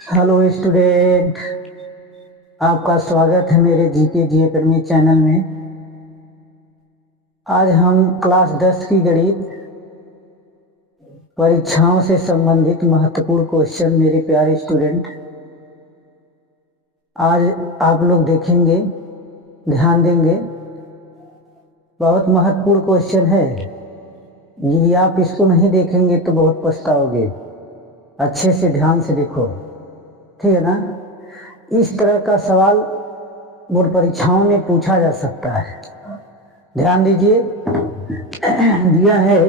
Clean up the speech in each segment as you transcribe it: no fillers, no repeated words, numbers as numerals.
Hello student, आपका स्वागत है मेरे जीके जी एकेडमी चैनल में। आज हम क्लास 10 की गणित परीक्षाओं से संबंधित महत्वपूर्ण क्वेश्चन मेरे प्यारे स्टूडेंट आज आप लोग देखेंगे, ध्यान देंगे। बहुत महत्वपूर्ण क्वेश्चन है। यदि आप इसको नहीं देखेंगे तो बहुत पछताओगे। अच्छे से ध्यान से देखो, ठीक है ना। इस तरह का सवाल बोर्ड परीक्षाओं में पूछा जा सकता है। ध्यान दीजिए। दिया है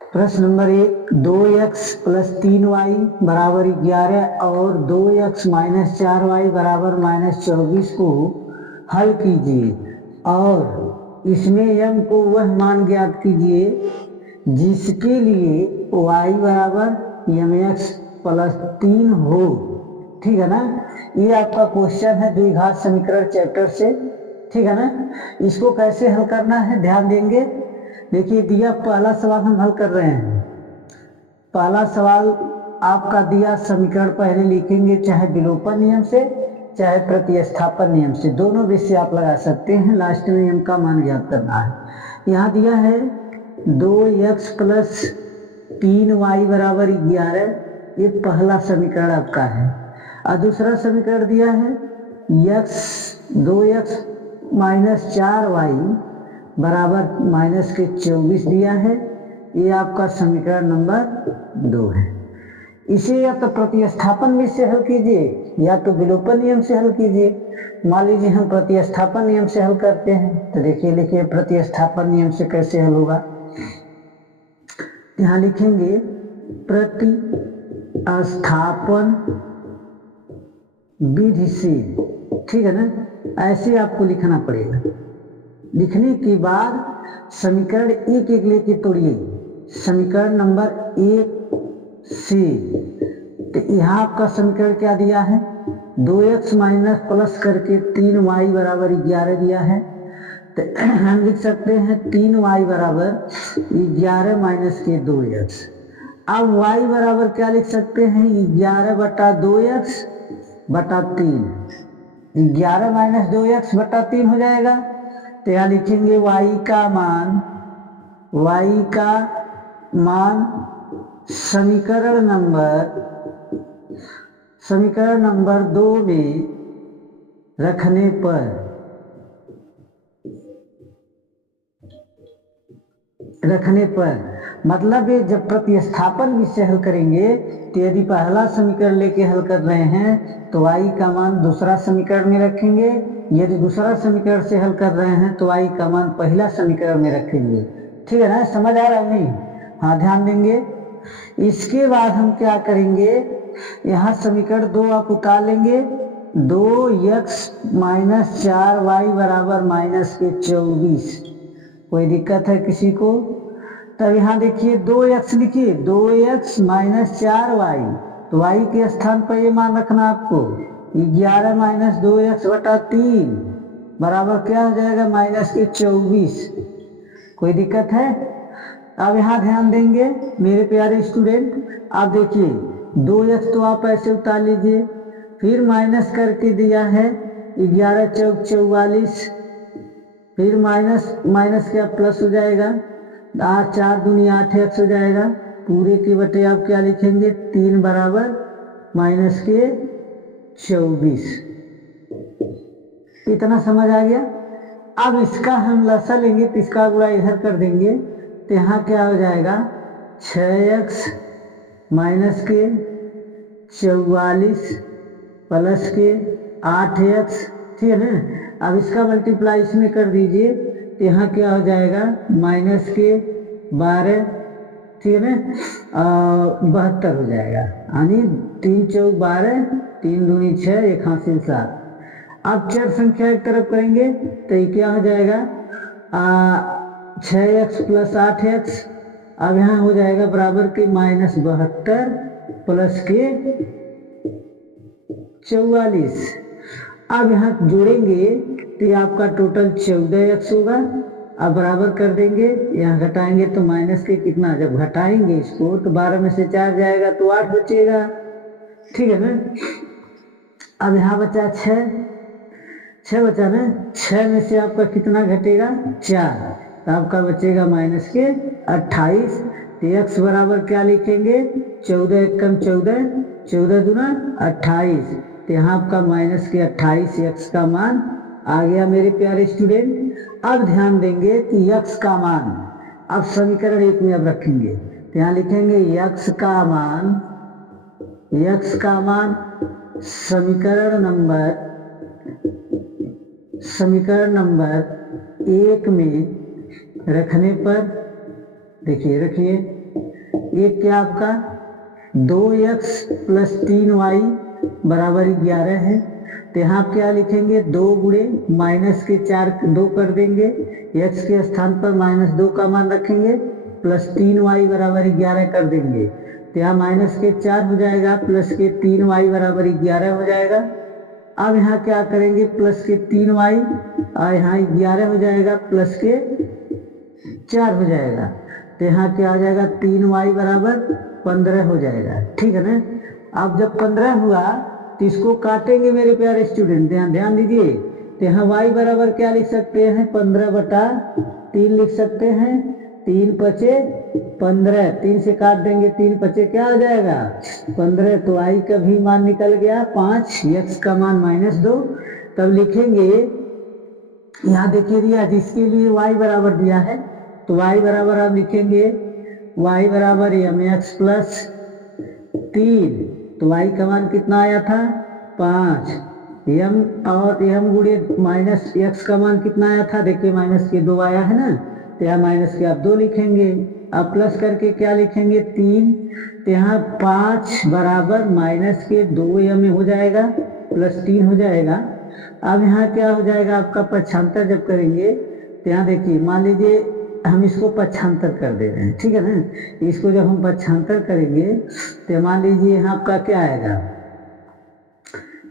प्रश्न नंबर 1, 2x प्लस 3y बराबर 11 और 2x माइनस 4y बराबर -24 को हल कीजिए और इसमें m को वह मान ज्ञात कीजिए जिसके लिए y बराबर mx प्लस 3 हो। ठीक है ना। ये आपका क्वेश्चन है द्विघात समीकरण चैप्टर से। ठीक है ना। इसको कैसे हल करना है ध्यान देंगे। देखिए, दिया पहला सवाल हम हल कर रहे हैं। पहला सवाल आपका दिया समीकरण पहले लिखेंगे, चाहे विलोपन नियम से चाहे प्रतिस्थापन नियम से, दोनों विधि से आप लगा सकते हैं। लास्ट में m का मान ज्ञात करना है। यहाँ दिया है 2x प्लस 3y बराबर 11, ये पहला समीकरण आपका है। और दूसरा समीकरण दिया है 2x माइनस 4y बराबर -24 दिया है। ये आपका समीकरण नंबर 2 है। इसे या तो प्रतिस्थापन में से हल कीजिए या तो विलोपन नियम से हल कीजिए। मान लीजिए हम प्रतिस्थापन नियम से हल करते हैं, तो देखिए लिखिए प्रतिस्थापन नियम से कैसे हल होगा। यहाँ लिखेंगे प्रतिस्थापन विधि से। ठीक है ना। ऐसे आपको लिखना पड़ेगा। लिखने के बाद समीकरण एक एक लेके तोड़िए। समीकरण नंबर 1 से तो यहाँ आपका समीकरण क्या दिया है, 2x माइनस प्लस करके 3y बराबर 11 दिया है। तो हम लिख सकते हैं 3y बराबर 11 माइनस के 2x। अब y बराबर क्या लिख सकते हैं, 11 बटा 2x बटा 3। 11 माइनस 2x बटा 3 हो जाएगा। तो यहाँ लिखेंगे y का मान समीकरण नंबर 2 में रखने पर मतलब ये जब प्रतिस्थापन विधि हल करेंगे तो यदि पहला समीकरण लेके हल कर रहे हैं तो y का मान दूसरा समीकरण में रखेंगे। यदि दूसरा समीकरण से हल कर रहे हैं तो y का मान पहला समीकरण में रखेंगे। ठीक है ना। समझ आ रहा है नहीं? हाँ, ध्यान देंगे। इसके बाद हम क्या करेंगे, यहाँ समीकरण 2 आप उतार लेंगे। 2x माइनस 4y बराबर -24। कोई दिक्कत है किसी को? तब यहाँ देखिए 2x लिखिए, 2x माइनस 4y, तो y के स्थान पर ये मान रखना आपको। 11 माइनस 2x बटा 3 बराबर क्या हो जाएगा, -24। कोई दिक्कत है? अब यहाँ ध्यान देंगे मेरे प्यारे स्टूडेंट। आप देखिए 2x तो आप ऐसे उतार लीजिए, फिर माइनस करके दिया है 11 चौक 44, फिर माइनस क्या प्लस हो जाएगा, 8 4 दूनी 8x हो जाएगा। पूरे के बटे आप क्या लिखेंगे, 3 बराबर -24। इतना समझ आ गया। अब इसका हम लसा लेंगे तो इसका गुणा इधर कर देंगे तो यहाँ क्या हो जाएगा, 6x माइनस के 44 प्लस के 8x। ठीक है ना। अब इसका मल्टीप्लाई इसमें कर दीजिए तो यहाँ क्या हो जाएगा, माइनस के 12। ठीक है ना। 72 हो जाएगा। यानी 3 चौक 12, 3 दूनी 6, 1 हासिल 7। अब चर संख्या एक तरफ करेंगे तो ये क्या हो जाएगा, 6x प्लस 8x। अब यहाँ हो जाएगा बराबर के -72 प्लस के 44। अब यहाँ जोड़ेंगे तो आपका टोटल 14x होगा। अब बराबर कर देंगे, यहाँ घटाएंगे तो माइनस के कितना, जब घटाएंगे इसको तो 12 में से 4 जाएगा तो 8 बचेगा। ठीक है ना। अब यहाँ बचा 6, 6 बचा ना, 6 में से आपका कितना घटेगा 4, तो आपका बचेगा माइनस के 28। तो x बराबर क्या लिखेंगे 14 एकम 14, 14 दूना 28। तो यहाँ आपका माइनस के 28 x का मान आ गया मेरे प्यारे स्टूडेंट। अब ध्यान देंगे कि x का मान अब समीकरण 1 में अब रखेंगे, तो यहाँ लिखेंगे x का मान, x का मान समीकरण नंबर 1 में रखने पर देखिए, रखिए एक क्या आपका 2x + 3y बराबर 11 है। तो यहाँ आप क्या लिखेंगे 2 गुणे माइनस के 4 2 कर देंगे, x के स्थान पर -2 का मान रखेंगे, प्लस 3y बराबर 11 कर देंगे। तो यहाँ माइनस के 4 हो जाएगा, प्लस के 3y बराबर 11 हो जाएगा। अब यहाँ क्या करेंगे प्लस के 3y और यहाँ 11 हो जाएगा, प्लस के 4 हो जाएगा। तो यहाँ क्या हो जाएगा 3y बराबर 15 हो जाएगा। ठीक है ना। अब जब 15 हुआ तो इसको काटेंगे मेरे प्यारे स्टूडेंट, ध्यान दीजिए। तो यहाँ y बराबर क्या लिख सकते हैं 15/3 लिख सकते हैं। 3 पचे 15, 3 से काट देंगे, 3 पचे क्या हो जाएगा 15। तो y का भी मान निकल गया 5, x का मान -2। तब लिखेंगे यहाँ देखिए दिया जिसके लिए y बराबर दिया है, तो y बराबर आप लिखेंगे y बराबर mx + 3। तो y का मान कितना आया था 5, m और m गुणे माइनस x का मान कितना आया था, देखिए माइनस के 2 आया है ना, तो यहाँ माइनस के आप 2 लिखेंगे। अब प्लस करके क्या लिखेंगे 3। तो यहाँ 5 बराबर माइनस के 2m हो जाएगा, प्लस 3 हो जाएगा। अब यहाँ क्या हो जाएगा आपका पक्षांतर जब करेंगे, तो यहाँ देखिए मान लीजिए हम इसको पक्षांतर कर दे रहे हैं, ठीक है ना। इसको जब हम पक्षांतर करेंगे तो मान लीजिए यहाँ आपका क्या आएगा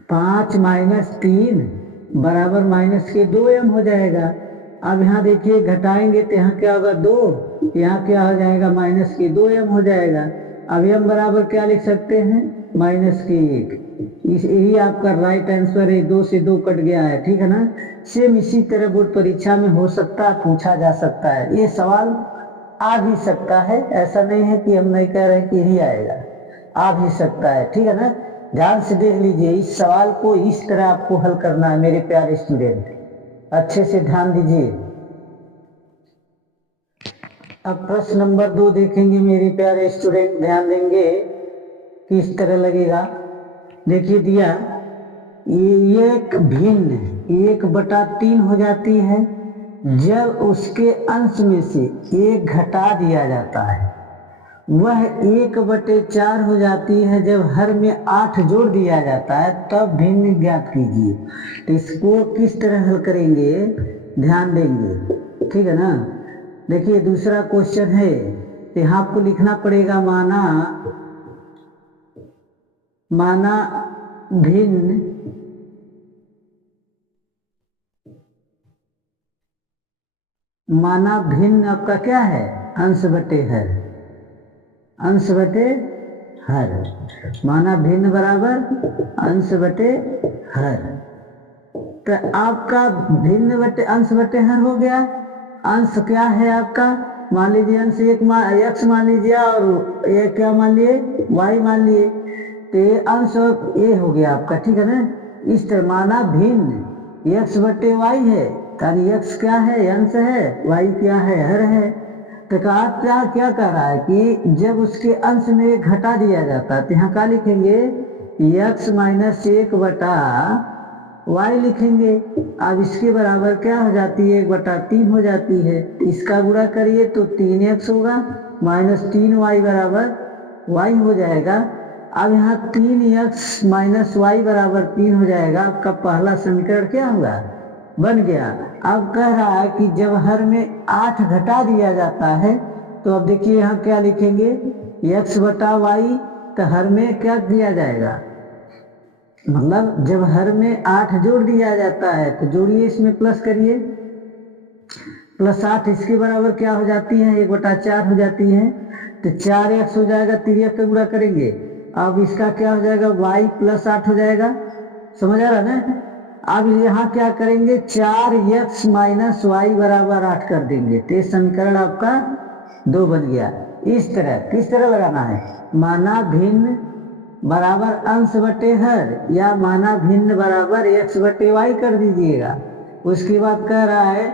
5 - 3 बराबर माइनस के 2m हो जाएगा। अब यहाँ देखिए घटाएंगे तो यहाँ क्या होगा 2, यहाँ क्या हो जाएगा माइनस के 2m हो जाएगा। अब m बराबर क्या लिख सकते हैं -1। यही आपका राइट आंसर है, 2 से 2 कट गया है, ठीक है ना। सेम इसी तरह बोर्ड परीक्षा में हो सकता है, पूछा जा सकता है, ये सवाल आ भी सकता है। ऐसा नहीं है कि हम नहीं कह रहे कि यही आएगा, आ भी सकता है, ठीक है ना। ध्यान से देख लीजिए, इस सवाल को इस तरह आपको हल करना है मेरे प्यारे स्टूडेंट, अच्छे से ध्यान दीजिए। अब प्रश्न नंबर 2 देखेंगे मेरे प्यारे स्टूडेंट, ध्यान देंगे किस तरह लगेगा। देखिए दिया ये एक भिन्न 1/3 हो जाती है जब उसके अंश में से 1 घटा दिया जाता है। वह 1/4 हो जाती है जब हर में 8 जोड़ दिया जाता है, तब भिन्न ज्ञात कीजिए। तो इसको किस तरह हल करेंगे ध्यान देंगे, ठीक है ना। देखिए दूसरा क्वेश्चन है, तो यहाँ आपको लिखना पड़ेगा माना भिन्न आपका क्या है अंश बटे हर, अंश बटे हर, माना भिन्न बराबर अंश बटे हर। तो आपका भिन्न बटे अंश बटे हर हो गया। अंश क्या है आपका, मान लीजिए अंश x मान लीजिए और ये क्या मान लिए y मान लिए, तो ये अंश और ये हो गया आपका, ठीक है ना। इस तरह माना भिन्न x बटे y है, यानी x क्या है अंश है, y क्या है हर है। तो क्या कह रहा है कि जब उसके अंश में घटा दिया जाता है, तो यहाँ क्या लिखेंगे x - 1 बटा y लिखेंगे। अब इसके बराबर क्या हो जाती है 1/3 हो जाती है, इसका गुणा करिए तो 3x होगा, -3y बराबर y हो जाएगा। अब यहाँ 3x - y बराबर 3 हो जाएगा। आपका पहला समीकरण क्या होगा बन गया। अब कह रहा है कि जब हर में 8 घटा दिया जाता है, तो अब देखिए यहाँ क्या लिखेंगे x/y, तो हर में क्या दिया जाएगा, मतलब जब हर में 8 जोड़ दिया जाता है तो जोड़िए, इसमें प्लस करिए, +8 इसके बराबर क्या हो जाती है 1/4 हो जाती है। तो 4x हो जाएगा, 3x का गुणा करेंगे अब इसका क्या हो जाएगा, y प्लस 8 हो जाएगा। समझ आ रहा ना। अब यहाँ क्या करेंगे, 4x माइनस वाई बराबर 8 कर देंगे, तो समीकरण आपका 2 बन गया। इस तरह किस तरह लगाना है, माना भिन्न बराबर अंश बटे हर, या माना भिन्न बराबर x बटे वाई कर दीजिएगा। उसके बाद कह रहा है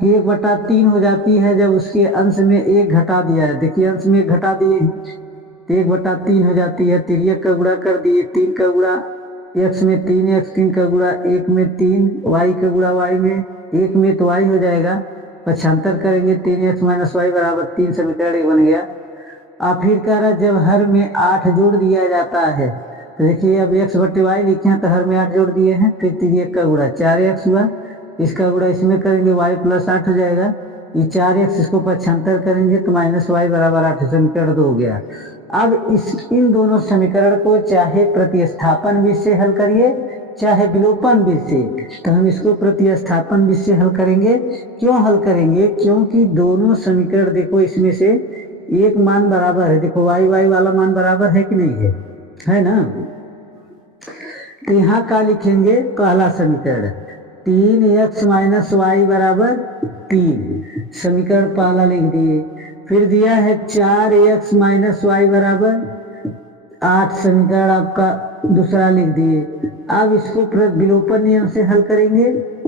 कि 1/3 हो जाती है जब उसके अंश में 1 घटा दिया है। देखिए अंश में 1 घटा दिए तो 1/3 हो जाती है। तिर्यक का गुणा कर दिए, 3 का गुणा x में 3, x 3 का गुणा 1 में 3, y का गुणा y में 1 में तो y हो जाएगा। पक्षांतर करेंगे 3x माइनस वाई बराबर 3, समीकरण 1 बन गया। अब फिर कह रहा है जब हर में 8 जोड़ दिया जाता है, तो देखिए अब x बटे वाई लिखे हैं तो हर में 8 जोड़ दिए हैं, फिर तिर्यक का गुणा 4x हुआ, इसका गुणा इसमें करेंगे y प्लस 8 हो जाएगा। ये 4x इसको पक्षांतर करेंगे तो माइनस वाई बराबर 8, समीकरण 2 हो गया। अब इन दोनों समीकरण को चाहे प्रतिस्थापन विधि से हल करिए चाहे विलोपन विधि से, तो हम इसको प्रतिस्थापन विधि से हल करेंगे। क्यों हल करेंगे, क्योंकि दोनों समीकरण देखो इसमें से एक मान बराबर है। देखो y वाला मान बराबर है कि नहीं है ना। तो यहाँ क्या लिखेंगे, पहला समीकरण 3x माइनस वाई बराबर 3, समीकरण पहला लिख दिए। फिर दिया है 4x माइनस वाई बराबर 8, समीकरण आपका दूसरा लिख दिए। अब इसको विलोपन नियम से हल करेंगे।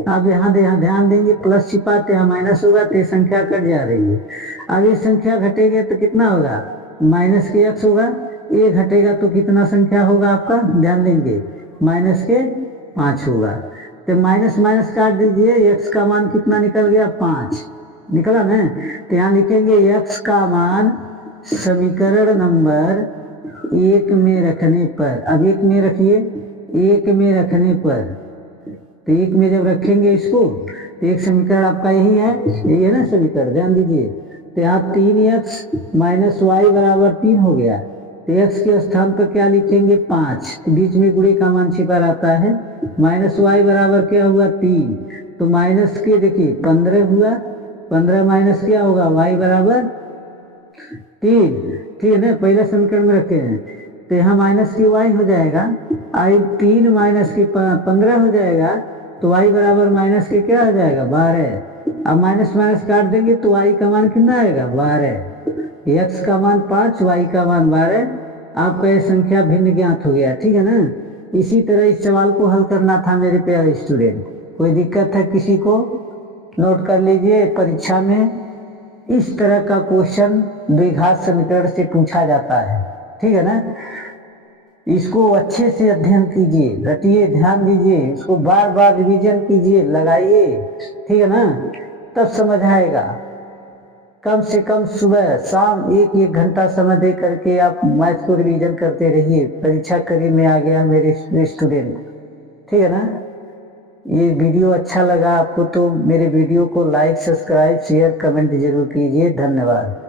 अब यहाँ ध्यान देंगे, प्लस छिपाते यहाँ माइनस होगा तो संख्या कट जा रही है। अब ये संख्या घटेगा तो कितना होगा, माइनस के x होगा। ये घटेगा तो कितना संख्या होगा आपका, ध्यान देंगे, माइनस के 5 होगा। तो माइनस माइनस काट दीजिए, x का मान कितना निकल गया, 5 निकला ना। तो यहाँ लिखेंगे x का मान समीकरण नंबर 1 में रखने पर, अब 1 में रखिए, 1 में रखने पर, तो 1 में जब रखेंगे इसको तो एक समीकरण आपका यही है ना समीकरण, ध्यान दीजिए। तो यहाँ 3x माइनस वाई बराबर 3 हो गया, तो x के स्थान पर क्या लिखेंगे, 5, बीच में गुणे का मान छिपा रहता है। माइनस वाई बराबर क्या हुआ, 3, तो माइनस के देखिए 15 हुआ, 15 माइनस क्या होगा, y बराबर 3, ठीक है ना, पहले समीकरण में रखे हैं। तो यहाँ माइनस की y हो जाएगा, आई 3 माइनस की 15 हो जाएगा, तो y बराबर माइनस के क्या हो जाएगा, 12। अब माइनस माइनस काट देंगे तो y का मान कितना आएगा, 12। x का मान 5, y का मान 12। आपका ये संख्या भिन्न ज्ञात हो गया, ठीक है ना। इसी तरह इस सवाल को हल करना था मेरे प्यारे स्टूडेंट। कोई दिक्कत है किसी को, नोट कर लीजिए। परीक्षा में इस तरह का क्वेश्चन द्विघात समीकरण से पूछा जाता है, ठीक है ना। इसको अच्छे से अध्ययन कीजिए, रटिए, ध्यान दीजिए, इसको बार बार रिवीजन कीजिए, लगाइए, ठीक है ना, तब समझ आएगा। कम से कम सुबह शाम 1-1 घंटा समय दे करके आप मैथ को रिवीजन करते रहिए। परीक्षा करीब में आ गया मेरे स्टूडेंट, ठीक है ना। ये वीडियो अच्छा लगा आपको तो मेरे वीडियो को लाइक, सब्सक्राइब, शेयर, कमेंट जरूर कीजिए। धन्यवाद।